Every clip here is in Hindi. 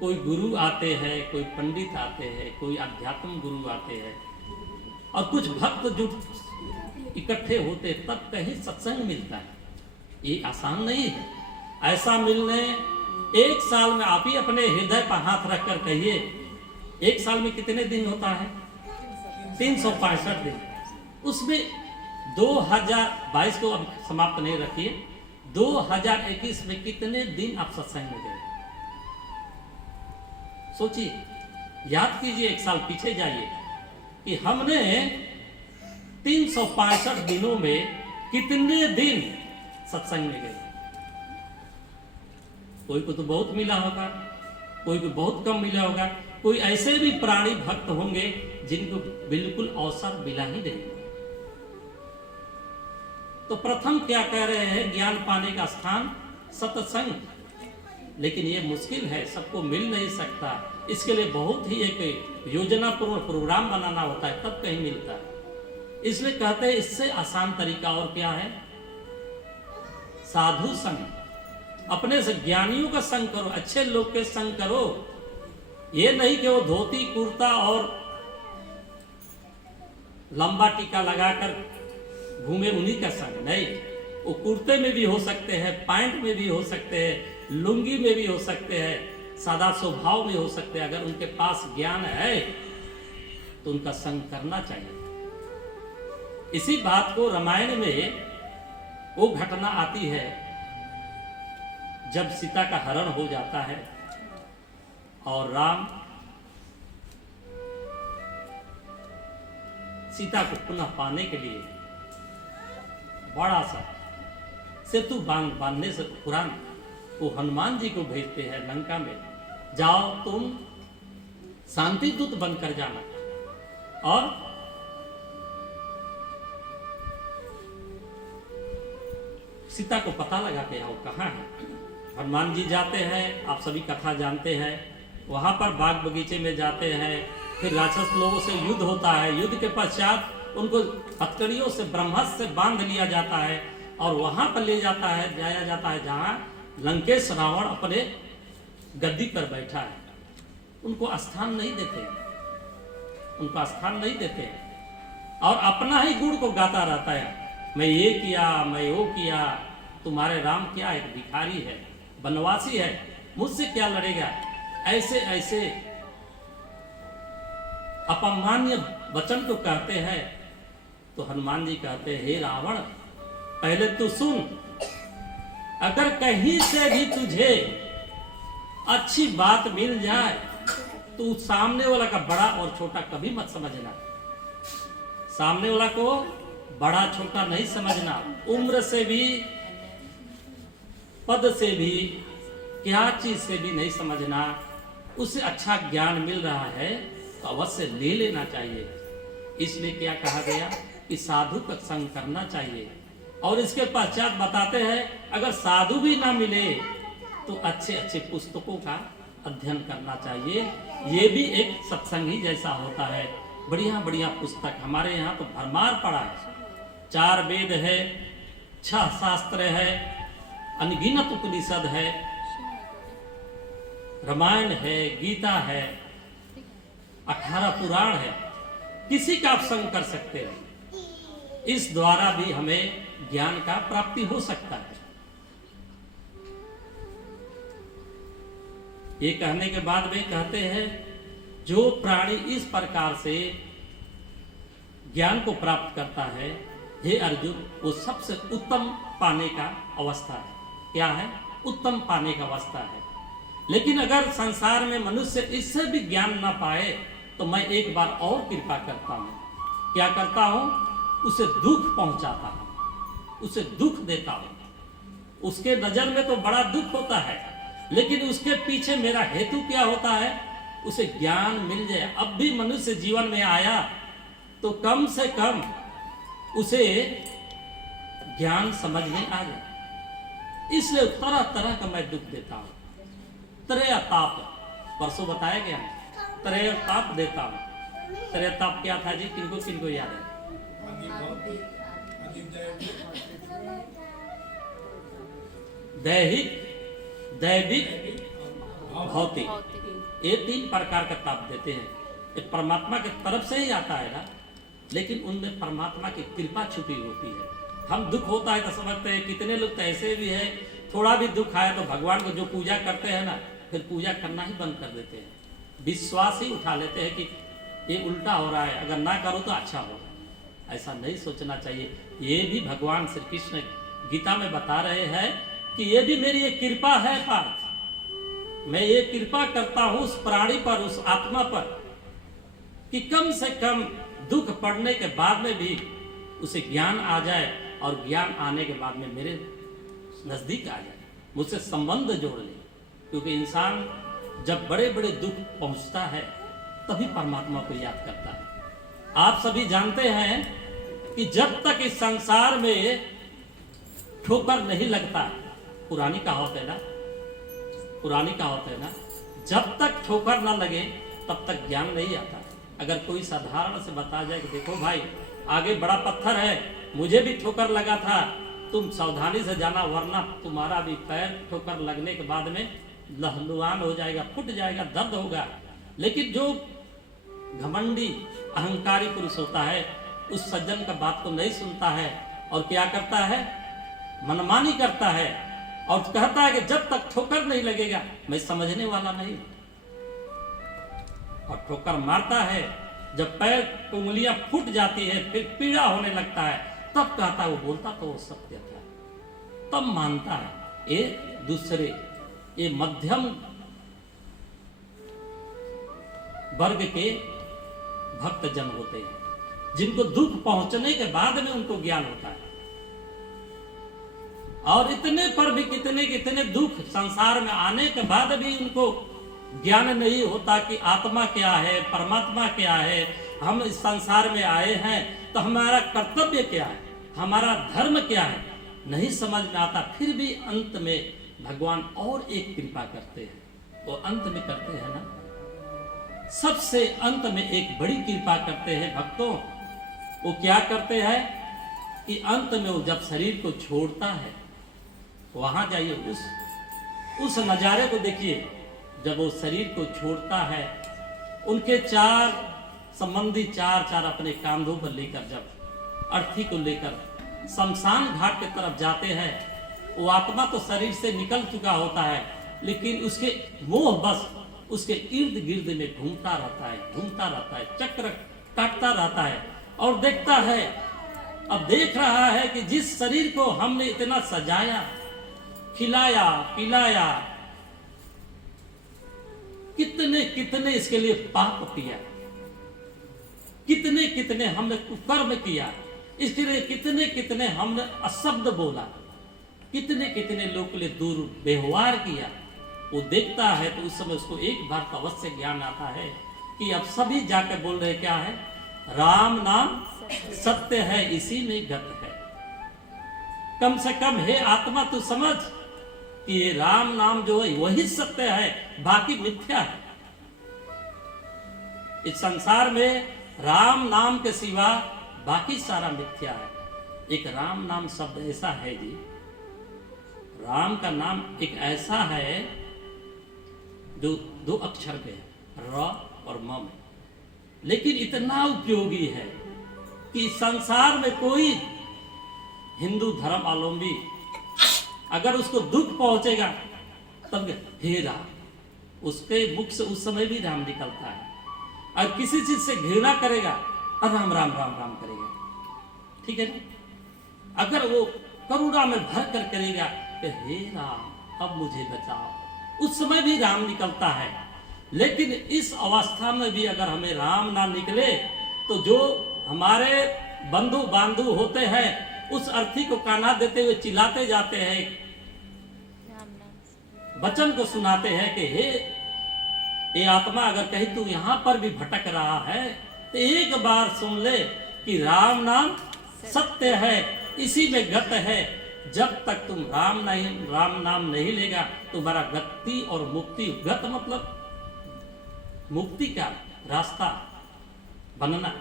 कोई गुरु आते हैं, कोई पंडित आते हैं, कोई अध्यात्म गुरु आते हैं, और कुछ भक्त जो इकट्ठे होते तब कहीं सत्संग मिलता है। ये आसान नहीं है। ऐसा मिलने एक साल में आप ही अपने हृदय पर हाथ रखकर कहिए, एक साल में कितने दिन होता है? 365 दिन। उसमें 2022 को अब समाप्त नहीं रखिए, 2021 में कितने दिन आप सत्संग में गए? सोचिए, याद कीजिए, एक साल पीछे जाइए कि हमने 365 दिनों में कितने दिन सत्संग में गए। कोई को तो बहुत मिला होगा, कोई को बहुत कम मिला होगा, कोई ऐसे भी प्राणी भक्त होंगे जिनको बिल्कुल अवसर मिला ही नहीं। तो प्रथम क्या कह रहे हैं? ज्ञान पाने का स्थान सत्संग। लेकिन ये मुश्किल है, सबको मिल नहीं सकता। इसके लिए बहुत ही एक योजनापूर्ण प्रोग्राम बनाना होता है, तब कहीं मिलता है। इसलिए कहते हैं इससे आसान तरीका और क्या है? साधु संग। अपने से ज्ञानियों का संग करो, अच्छे लोग के संग करो। ये नहीं कि वो धोती कुर्ता और लंबा टीका लगाकर घूमे, उन्हीं का संग नहीं। वो कुर्ते में भी हो सकते हैं, पैंट में भी हो सकते हैं, लुंगी में भी हो सकते हैं, सादा स्वभाव में हो सकते हैं। अगर उनके पास ज्ञान है तो उनका संग करना चाहिए। इसी बात को रामायण में वो घटना आती है जब सीता का हरण हो जाता है और राम सीता को पुनः पाने के लिए बड़ा सा सेतु बांधने से पुराण वो हनुमान जी को भेजते हैं लंका में, जाओ तुम शांति दूत बनकर जाना। और सीता को पता लगा के आओ कहाँ है। हनुमान जी जाते हैं, आप सभी कथा जानते हैं। वहां पर बाग बगीचे में जाते हैं, फिर राक्षस लोगों से युद्ध होता है। युद्ध के पश्चात उनको हथकड़ियों से ब्रह्मास्त्र से बांध लिया जाता है और वहां पर ले जाया जाता है जहां लंकेश रावण अपने गद्दी पर बैठा है। उनको स्थान नहीं देते, उनको स्थान नहीं देते और अपना ही गुण को गाता रहता है। मैं ये किया, मैं वो किया। तुम्हारे राम क्या एक भिखारी है, वनवासी है, मुझसे क्या लड़ेगा? ऐसे ऐसे अपमान्य वचन को कहते हैं। तो हनुमान जी कहते हैं, हे रावण, पहले तू सुन, अगर कहीं से भी तुझे अच्छी बात मिल जाए तो सामने वाला का बड़ा और छोटा कभी मत समझना। सामने वाला को बड़ा छोटा नहीं समझना। उम्र से भी, पद से भी, क्या चीज से भी नहीं समझना। उसे अच्छा ज्ञान मिल रहा है तो अवश्य ले लेना चाहिए। इसलिए क्या कहा गया कि साधु का संग करना चाहिए। और इसके पश्चात बताते हैं अगर साधु भी ना मिले तो अच्छे अच्छे पुस्तकों का अध्ययन करना चाहिए। ये भी एक सत्संग ही जैसा होता है। बढ़िया बढ़िया पुस्तक हमारे यहाँ तो भरमार पड़ा है। 4 वेद है, 6 शास्त्र है, अनगिनत उपनिषद है, रामायण है, गीता है, 18 पुराण है। किसी का आप संग कर सकते हैं। इस द्वारा भी हमें ज्ञान का प्राप्ति हो सकता है। ये कहने के बाद वे कहते हैं जो प्राणी इस प्रकार से ज्ञान को प्राप्त करता है, हे अर्जुन, वो सबसे उत्तम पाने का अवस्था है। क्या है? उत्तम पाने का अवस्था है। लेकिन अगर संसार में मनुष्य इससे भी ज्ञान ना पाए तो मैं एक बार और कृपा करता हूं। क्या करता हूं? उसे दुख पहुंचाता हूं, उसे दुख देता हूं। उसके नजर में तो बड़ा दुख होता है, लेकिन उसके पीछे मेरा हेतु क्या होता है? उसे ज्ञान मिल जाए। अब भी मनुष्य जीवन में आया तो कम से कम उसे ज्ञान समझ में आ जाए। इसलिए तरह तरह का मैं दुख देता हूं। त्रय ताप परसों बताया गया, त्रय ताप देता हूं। त्रय ताप क्या था जी? किनको किनको याद है? दैहिक, दैविक, भौतिक। ये 3 प्रकार का ताप देते हैं। ये परमात्मा की तरफ से ही आता है ना, लेकिन उनमें परमात्मा की कृपा छुपी होती है। हम दुख होता है तो समझते हैं, कितने लोग तो ऐसे भी है, थोड़ा भी दुख आया तो भगवान को जो पूजा करते हैं ना, फिर पूजा करना ही बंद कर देते हैं, विश्वास ही उठा लेते हैं कि ये उल्टा हो रहा है, अगर ना करो तो अच्छा होगा। ऐसा नहीं सोचना चाहिए। ये भी भगवान श्री कृष्ण गीता में बता रहे हैं कि ये भी मेरी एक कृपा है पार्थ, मैं ये कृपा करता हूं उस प्राणी पर, उस आत्मा पर, कि कम से कम दुख पड़ने के बाद में भी उसे ज्ञान आ जाए, और ज्ञान आने के बाद में मेरे नजदीक आ जाए, मुझसे संबंध जोड़ ले। क्योंकि इंसान जब बड़े बड़े दुख पहुंचता है तभी परमात्मा को याद करता है। आप सभी जानते हैं कि जब तक इस संसार में ठोकर नहीं लगता, पुरानी कहावत है ना, पुरानी कहावत है ना, जब तक ठोकर ना लगे तब तक ज्ञान नहीं आता। अगर कोई साधारण से बता जाए कि देखो भाई आगे बड़ा पत्थर है, मुझे भी ठोकर लगा था, तुम सावधानी से जाना वरना तुम्हारा भी पैर ठोकर लगने के बाद में लहलुहान हो जाएगा, फूट जाएगा, दर्द होगा। लेकिन जो घमंडी अहंकारी पुरुष होता है, उस सज्जन का बात को नहीं सुनता है और क्या करता है, मनमानी करता है और कहता है कि जब तक ठोकर नहीं लगेगा मैं समझने वाला नहीं। और ठोकर मारता है, जब पैर की उंगलियां फूट जाती है, फिर पीड़ा होने लगता है, तब कहता है, वो बोलता तो वो सत्य था, तब मानता है। ये दूसरे, ये मध्यम वर्ग के भक्त जन होते हैं, जिनको दुख पहुंचने के बाद में उनको ज्ञान होता है। और इतने पर भी कितने कितने दुख संसार में आने के बाद भी उनको ज्ञान नहीं होता कि आत्मा क्या है, परमात्मा क्या है, हम इस संसार में आए हैं तो हमारा कर्तव्य क्या है, हमारा धर्म क्या है, नहीं समझ में आता। फिर भी अंत में भगवान और एक कृपा करते हैं। वो अंत में करते हैं ना, सबसे अंत में एक बड़ी कृपा करते हैं भक्तों। वो क्या करते हैं कि अंत में वो जब शरीर को छोड़ता है, वहां जाइए, उस नजारे को देखिए। जब वो शरीर को छोड़ता है, उनके 4 संबंधी चार अपने कांधों पर लेकर जब अर्थी को लेकर शमशान घाट की तरफ जाते हैं, वो आत्मा तो शरीर से निकल चुका होता है, लेकिन उसके मोह बस उसके इर्द गिर्द में घूमता रहता है, चक्र काटता रहता है और देखता है, अब देख रहा है कि जिस शरीर को हमने इतना सजाया, खिलाया, पिलाया, कितने कितने इसके लिए पाप किया, कितने कितने हमने कुकर्म किया, इसके लिए कितने कितने हमने अशब्द बोला, कितने कितने लोग के लिए दुर्व्यवहार किया। वो देखता है तो उस समय उसको एक बार तो अवश्य ज्ञान आता है कि अब सभी जाकर बोल रहे क्या है, राम नाम सत्य है, इसी में गत है। कम से कम हे आत्मा तू समझ कि ये राम नाम जो है वही सत्य है, बाकी मिथ्या है। इस संसार में राम नाम के सिवा बाकी सारा मिथ्या है। एक राम नाम शब्द ऐसा है जी, राम का नाम एक ऐसा है जो 2 अक्षर पे है, र और म में, लेकिन इतना उपयोगी है कि संसार में कोई हिंदू धर्मावलंबी अगर उसको दुख पहुंचेगा तब हे राम, उसके मुख से उस समय भी राम निकलता है। और किसी चीज से घृणा करेगा और राम राम राम राम करेगा, ठीक है ना। अगर वो करुणा में भर कर करेगा कि हे राम अब मुझे बचाओ, उस समय भी राम निकलता है। लेकिन इस अवस्था में भी अगर हमें राम ना निकले तो जो हमारे बंधु बांधु होते हैं उस अर्थी को काना देते हुए चिल्लाते जाते हैं, वचन को सुनाते हैं कि हे ये आत्मा अगर कहीं तू यहाँ पर भी भटक रहा है तो एक बार सुन ले कि राम नाम सत्य है, इसी में गत है। जब तक तुम राम नाम नहीं लेगा तुम्हारा गति और मुक्ति, गत मतलब मुक्ति का रास्ता बनना,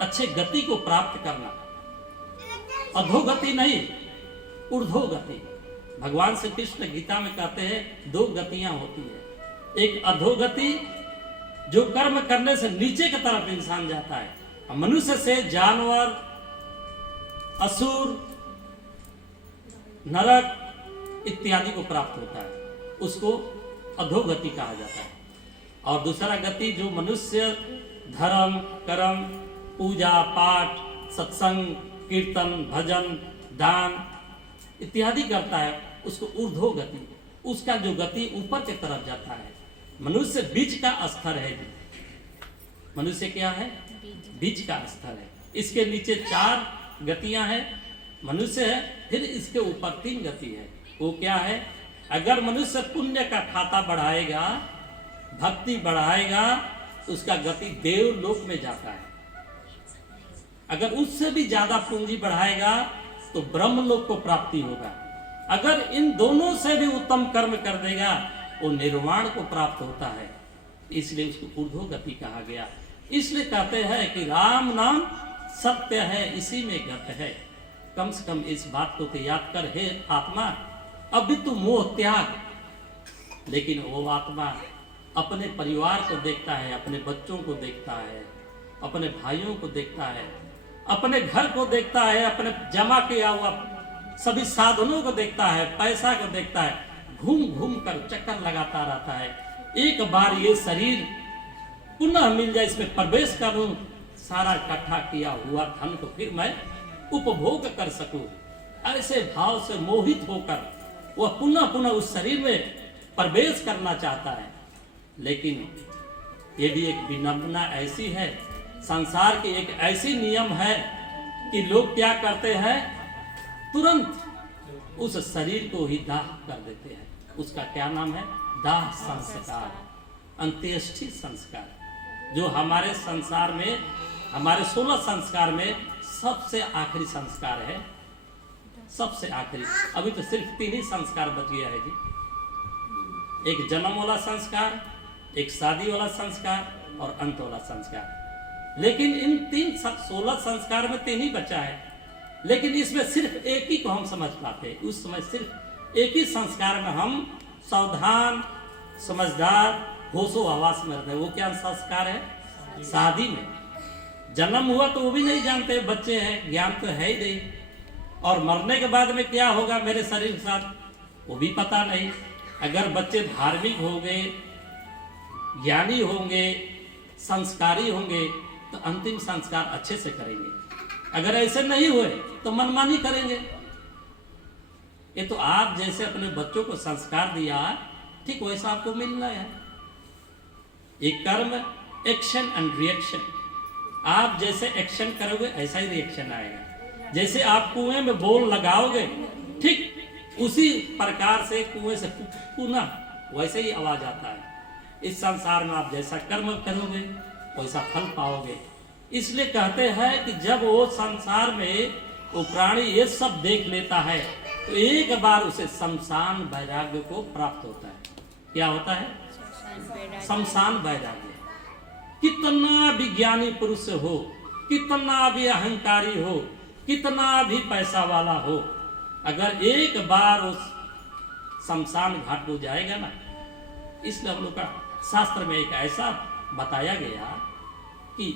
अच्छे गति को प्राप्त करना, अधोगति नहीं ऊर्ध्वगति। भगवान श्री कृष्ण गीता में कहते हैं 2 गतियां होती है, एक अधोगति, जो कर्म करने से नीचे की तरफ इंसान जाता है। मनुष्य से जानवर, असुर, नरक इत्यादि को प्राप्त होता है, उसको अधोगति कहा जाता है। और दूसरा गति जो मनुष्य धर्म, कर्म, पूजा पाठ, सत्संग, कीर्तन, भजन, दान इत्यादि करता है, उसको ऊर्ध्वगति, उसका जो गति ऊपर की तरफ जाता है। मनुष्य बीच का स्तर है। मनुष्य क्या है? बीच का स्तर है। इसके नीचे 4 गतियां हैं। मनुष्य है, फिर इसके ऊपर 3 गति है। वो क्या है? अगर मनुष्य पुण्य का खाता बढ़ाएगा, भक्ति बढ़ाएगा, तो उसका गति देवलोक में जाता है। अगर उससे भी ज्यादा पूंजी बढ़ाएगा तो ब्रह्मलोक को प्राप्ति होगा। अगर इन दोनों से भी उत्तम कर्म कर देगा, वो निर्वाण को प्राप्त होता है। इसलिए उसको ऊर्ध्वगति कहा गया। इसलिए कहते हैं कि राम नाम सत्य है, इसी में गत है। कम से कम इस बात को तो याद कर, हे आत्मा, अभी तू मोह त्याग। लेकिन वो आत्मा अपने परिवार को देखता है, अपने बच्चों को देखता है, अपने भाइयों को देखता है, अपने घर को देखता है, अपने जमा किया हुआ सभी साधनों को देखता है, पैसा को देखता है, घूम घूम कर चक्कर लगाता रहता है। एक बार ये शरीर पुनः मिल जाए, इसमें प्रवेश करूं, सारा इकट्ठा किया हुआ धन को फिर मैं उपभोग कर सकूं। ऐसे भाव से मोहित होकर वह पुनः पुनः उस शरीर में प्रवेश करना चाहता है। लेकिन ये भी एक विडंबना ऐसी है, संसार की एक ऐसी नियम है कि लोग क्या करते हैं, तुरंत उस शरीर को ही दाह कर देते हैं। उसका क्या नाम है? दाह संस्कार, अंत्येष्टि संस्कार, जो हमारे संसार में, हमारे 16 संस्कार में सबसे आखिरी संस्कार है। सबसे आखिरी। अभी तो सिर्फ 3 ही संस्कार बच गया है जी। एक जन्म वाला संस्कार, एक शादी वाला संस्कार और अंत वाला संस्कार। लेकिन इन 16 संस्कार में 3 ही बचा है। लेकिन इसमें सिर्फ एक ही को हम समझ पाते। उस समय सिर्फ एक ही संस्कार में हम सावधान, समझदार, होशो हवास में रहते। वो क्या संस्कार है? शादी में। जन्म हुआ तो वो भी नहीं जानते, बच्चे हैं, ज्ञान तो है ही नहीं। और मरने के बाद में क्या होगा मेरे शरीर के साथ, वो भी पता नहीं। अगर बच्चे धार्मिक होंगे, ज्ञानी होंगे, संस्कारी होंगे, तो अंतिम संस्कार अच्छे से करेंगे। अगर ऐसे नहीं हुए तो मनमानी करेंगे। ये तो आप जैसे अपने बच्चों को संस्कार दिया, ठीक वैसा आपको मिलना है। एक कर्म, एक्शन एंड रिएक्शन। आप जैसे एक्शन करोगे ऐसा ही रिएक्शन आएगा। जैसे आप कुएं में बोल लगाओगे, ठीक उसी प्रकार से कुएं से पुनः वैसे ही आवाज आता है। इस संसार में आप जैसा कर्म करोगे वैसा फल पाओगे। इसलिए कहते हैं कि जब वो संसार में वो प्राणी ये सब देख लेता है तो एक बार उसे शमशान वैराग्य को प्राप्त होता है। क्या होता है? शमशान वैराग्य। कितना भी ज्ञानी पुरुष हो, कितना भी अहंकारी हो, कितना भी पैसा वाला हो, अगर एक बार उस शमशान घाट को जाएगा ना, इसलिए हम लोग का शास्त्र में एक ऐसा बताया गया कि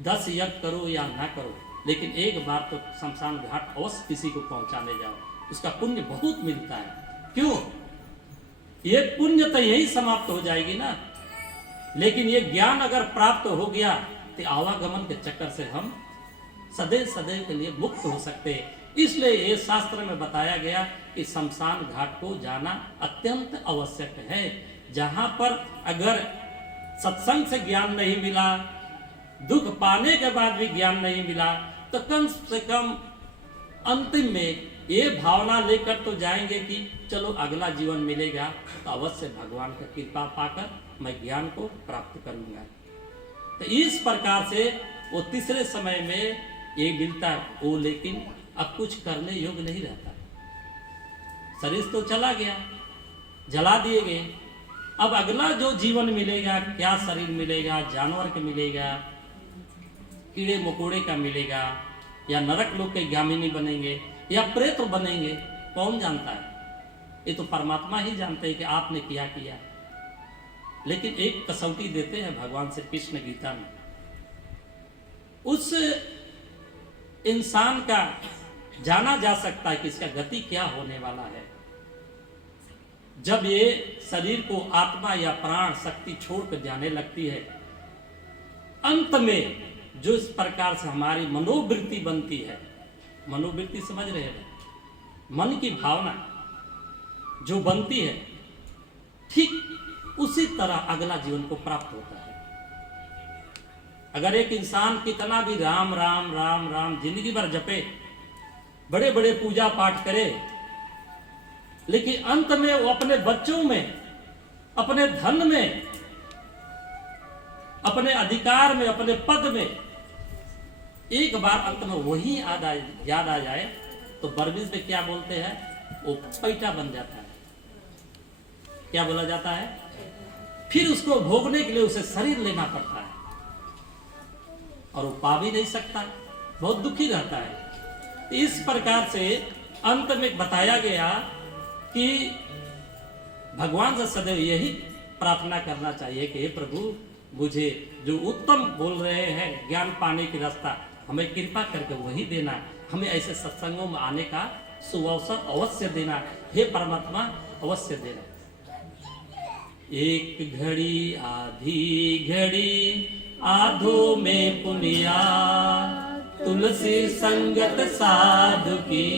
10 यज्ञ करो या ना करो, लेकिन एक बार तो शमशान घाट अवश्य किसी को पहुंचाने जाओ, उसका पुण्य बहुत मिलता है। क्यों? ये पुण्य तो यही समाप्त हो जाएगी ना, लेकिन ये ज्ञान अगर प्राप्त हो गया तो आवागमन के चक्कर से हम सदैव सदैव के लिए मुक्त हो सकते हैं। इसलिए ये शास्त्र में बताया गया कि शमशान घाट को जाना अत्यंत आवश्यक है। जहां पर अगर सत्संग से ज्ञान नहीं मिला, दुख पाने के बाद भी ज्ञान नहीं मिला, तो कम से कम अंतिम में ये भावना लेकर तो जाएंगे कि चलो अगला जीवन मिलेगा तो अवश्य भगवान का कृपा पाकर मैं ज्ञान को प्राप्त करूंगा। तो इस प्रकार से वो तीसरे समय में ये मिलता है वो, लेकिन अब कुछ करने योग्य नहीं रहता। शरीर तो चला गया, जला दिए गए। अब अगला जो जीवन मिलेगा, क्या शरीर मिलेगा, जानवर का मिलेगा, कीड़े मकोड़े का मिलेगा, या नरक लोक के गामिनी बनेंगे या प्रेत बनेंगे, कौन जानता है? ये तो परमात्मा ही जानते हैं कि आपने क्या किया। लेकिन एक कसौटी देते हैं भगवान श्री कृष्ण गीता में। उस इंसान का जाना जा सकता है कि इसका गति क्या होने वाला है जब ये शरीर को आत्मा या प्राण शक्ति छोड़कर जाने लगती है। अंत में जो इस प्रकार से हमारी मनोवृत्ति बनती है, मनोवृत्ति समझ रहे हैं, मन की भावना जो बनती है, ठीक उसी तरह अगला जीवन को प्राप्त होता है। अगर एक इंसान कितना भी राम राम राम राम जिंदगी भर जपे, बड़े बड़े पूजा पाठ करे, लेकिन अंत में वो अपने बच्चों में, अपने धन में, अपने अधिकार में, अपने पद में एक बार अंत में वही याद आ जाए तो बरबीज में क्या बोलते हैं, वो पैटा बन जाता है। क्या बोला जाता है? फिर उसको भोगने के लिए उसे शरीर लेना पड़ता है और वो पा भी नहीं सकता, बहुत दुखी रहता है। इस प्रकार से अंत में बताया गया कि भगवान से सदैव यही प्रार्थना करना चाहिए कि हे प्रभु, मुझे जो उत्तम बोल रहे हैं ज्ञान पाने की रास्ता, हमें कृपा करके वही देना, हमें ऐसे सत्संगों में आने का सुअवसर अवश्य देना, हे परमात्मा अवश्य देना। एक घड़ी आधी घड़ी आधो में पुनिया, तुलसी संगत साधु की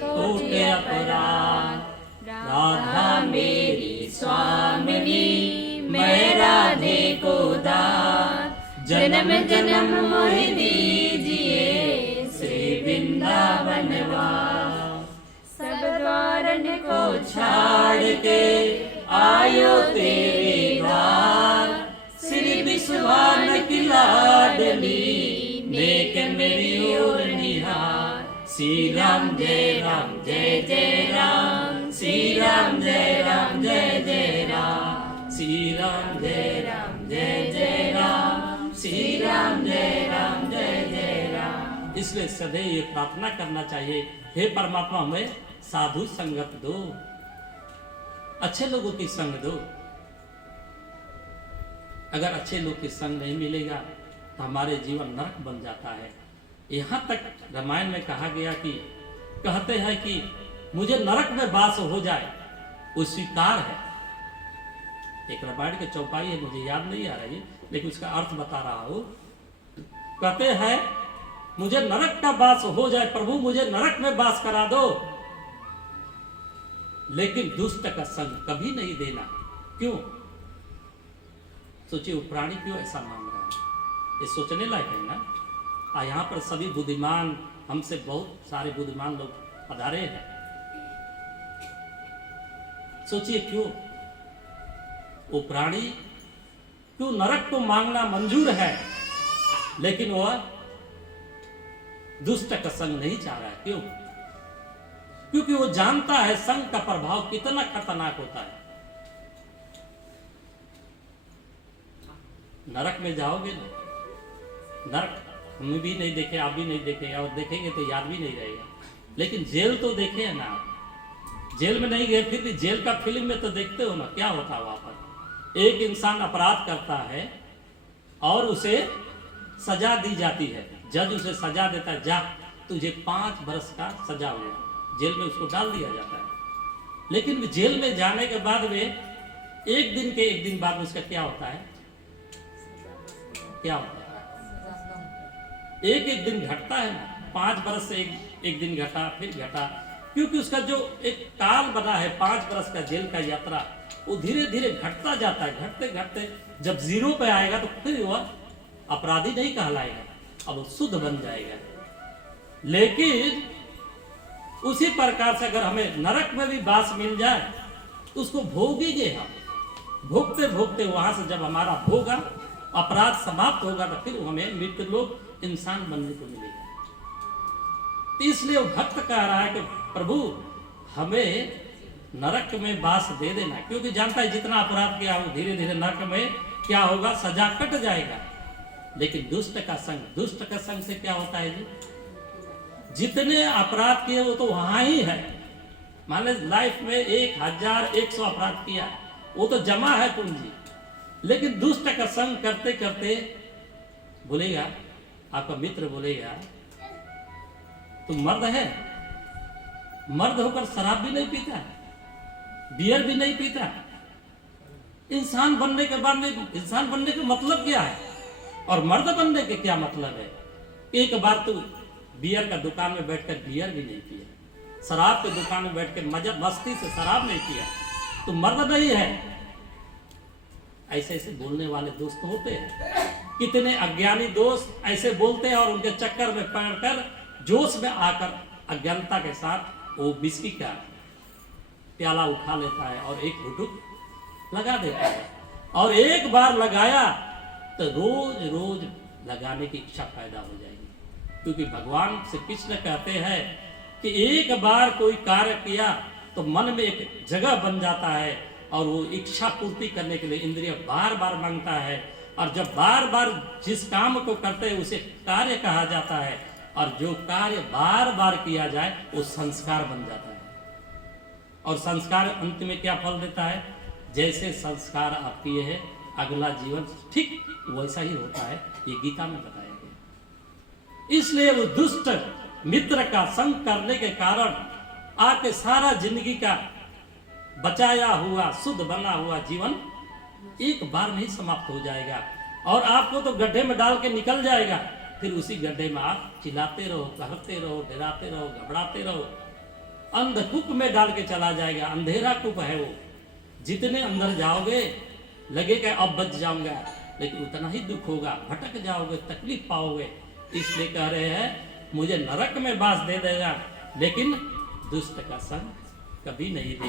कोटे अपराध। राधा मेरी स्वामिनी, मैं राधे को दान, जन्म जन्म मोहि दीजिए श्री वृंदावन वास। सब द्वारन को छाड़ के आयो तेरे द्वार, श्री विश्वान की लाडली नेक मेरी ओर निहार। श्री राम जय जय राम, श्री राम जय जय राम, श्री राम जय जय राम, श्री राम जय जय राम। इसलिए सदैव ये प्रार्थना करना चाहिए, हे परमात्मा हमें साधु संगत दो, अच्छे लोगों की संग दो। अगर अच्छे लोग की संग नहीं मिलेगा तो हमारे जीवन नरक बन जाता है। यहाँ तक रामायण में कहा गया कि कहते हैं कि मुझे नरक में वास हो जाए वो स्वीकार है। एक रामायण के चौपाई है, मुझे याद नहीं आ रही, लेकिन उसका अर्थ बता रहा हूं। कहते हैं मुझे नरक का वास हो जाए प्रभु, मुझे नरक में वास करा दो, लेकिन दुष्ट का संग कभी नहीं देना। क्यों? सोचिए वो प्राणी क्यों ऐसा मांग रहा है, ये सोचने लायक है ना। यहाँ पर सभी बुद्धिमान, हमसे बहुत सारे बुद्धिमान लोग पधारे हैं। सोचिए क्यों वो प्राणी, क्यों नरक को मांगना मंजूर है, लेकिन वह दुष्ट का संग नहीं चाह रहा है। क्यों? क्योंकि वो जानता है संग का प्रभाव कितना खतरनाक होता है। नरक में जाओगे ना, नरक हम भी नहीं देखे, आप भी नहीं देखे, और देखेंगे तो याद भी नहीं रहेगा। लेकिन जेल तो देखे है ना, जेल में नहीं गए फिर भी जेल का फिल्म में तो देखते हो ना क्या होता है वहां पर। एक इंसान अपराध करता है और उसे सजा दी जाती है, जज उसे सजा देता है, जा तुझे 5 वर्ष का सजा हुआ, जेल में उसको डाल दिया जाता है। लेकिन जेल में जाने के बाद में एक दिन बाद में उसका क्या होता है, क्या होता है? एक दिन घटता है ना, 5 वर्ष से एक दिन घटा, फिर घटा, क्योंकि उसका जो एक काल बना है 5 वर्ष का जेल का यात्रा, वो धीरे धीरे घटता जाता है। घटते घटते जब 0 पे आएगा तो फिर वह अपराधी नहीं कहलाएगा, अब वो शुद्ध बन जाएगा। लेकिन उसी प्रकार से अगर हमें नरक में भी वास मिल जाए तो उसको भोगेंगे हम, भोगते भोगते वहां से जब हमारा होगा, अपराध समाप्त होगा, तो फिर हमें मृत्यु लोग इंसान बनने को मिलेगा। इसलिए वो भक्त कह रहा है कि प्रभु हमें नरक में वास दे देना, क्योंकि जानता है जितना अपराध किया वो धीरे धीरे नरक में क्या होगा, सजा कट जाएगा। लेकिन दुष्ट का संग से क्या होता है जी, जितने अपराध किए वो तो वहां ही है। मान लीजिए लाइफ में 1100 अपराध किया, वो तो जमा है पूंजी। लेकिन दुष्ट का संग करते करते बोलेगा, आपका मित्र बोलेगा, तुम मर्द है, मर्द होकर शराब भी नहीं पीता, बियर भी नहीं पीता, इंसान बनने के बाद में इंसान बनने का मतलब क्या है और मर्द बनने के क्या मतलब है? एक बार तू बियर का दुकान में बैठकर बियर भी नहीं पिया, शराब के दुकान में बैठकर मजा मस्ती से शराब नहीं पिया, तू मर्द नहीं है। ऐसे ऐसे बोलने वाले दोस्त होते हैं। कितने अज्ञानी दोस्त ऐसे बोलते हैं और उनके चक्कर में पड़कर जोश में आकर अज्ञानता के साथ वो विस्की का प्याला उठा लेता है और एक घुटुक लगा देता है। और एक बार लगाया तो रोज रोज लगाने की इच्छा पैदा हो जाएगी, क्योंकि भगवान श्री कृष्ण कहते हैं कि एक बार कोई कार्य किया तो मन में एक जगह बन जाता है और वो इच्छा पूर्ति करने के लिए इंद्रिय बार बार मांगता है। और जब बार बार जिस काम को करते हैं उसे कार्य कहा जाता है, और जो कार्य बार बार किया जाए वो संस्कार बन जाता है। और संस्कार अंत में क्या फल देता है? जैसे संस्कार आप किए हैं अगला जीवन ठीक वैसा ही होता है, ये गीता में बताया गया। इसलिए वो दुष्ट मित्र का संग करने के कारण आपके सारा जिंदगी का बचाया हुआ शुद्ध बना हुआ जीवन एक बार में ही समाप्त हो जाएगा और आपको तो गड्ढे में डाल के निकल जाएगा। फिर उसी गड्ढे में आप चिल्लाते रहो, कहते रहो, डराते रहो, घबराते रहो, अंधकूप में डाल के चला जाएगा। अंधेरा कूप है वो, जितने अंदर जाओगे लगेगा अब बच जाऊंगा, लेकिन उतना ही दुख होगा, भटक जाओगे, तकलीफ पाओगे। इसलिए कह रहे हैं मुझे नरक में बास दे देगा, लेकिन दुष्ट का संग कभी नहीं दे।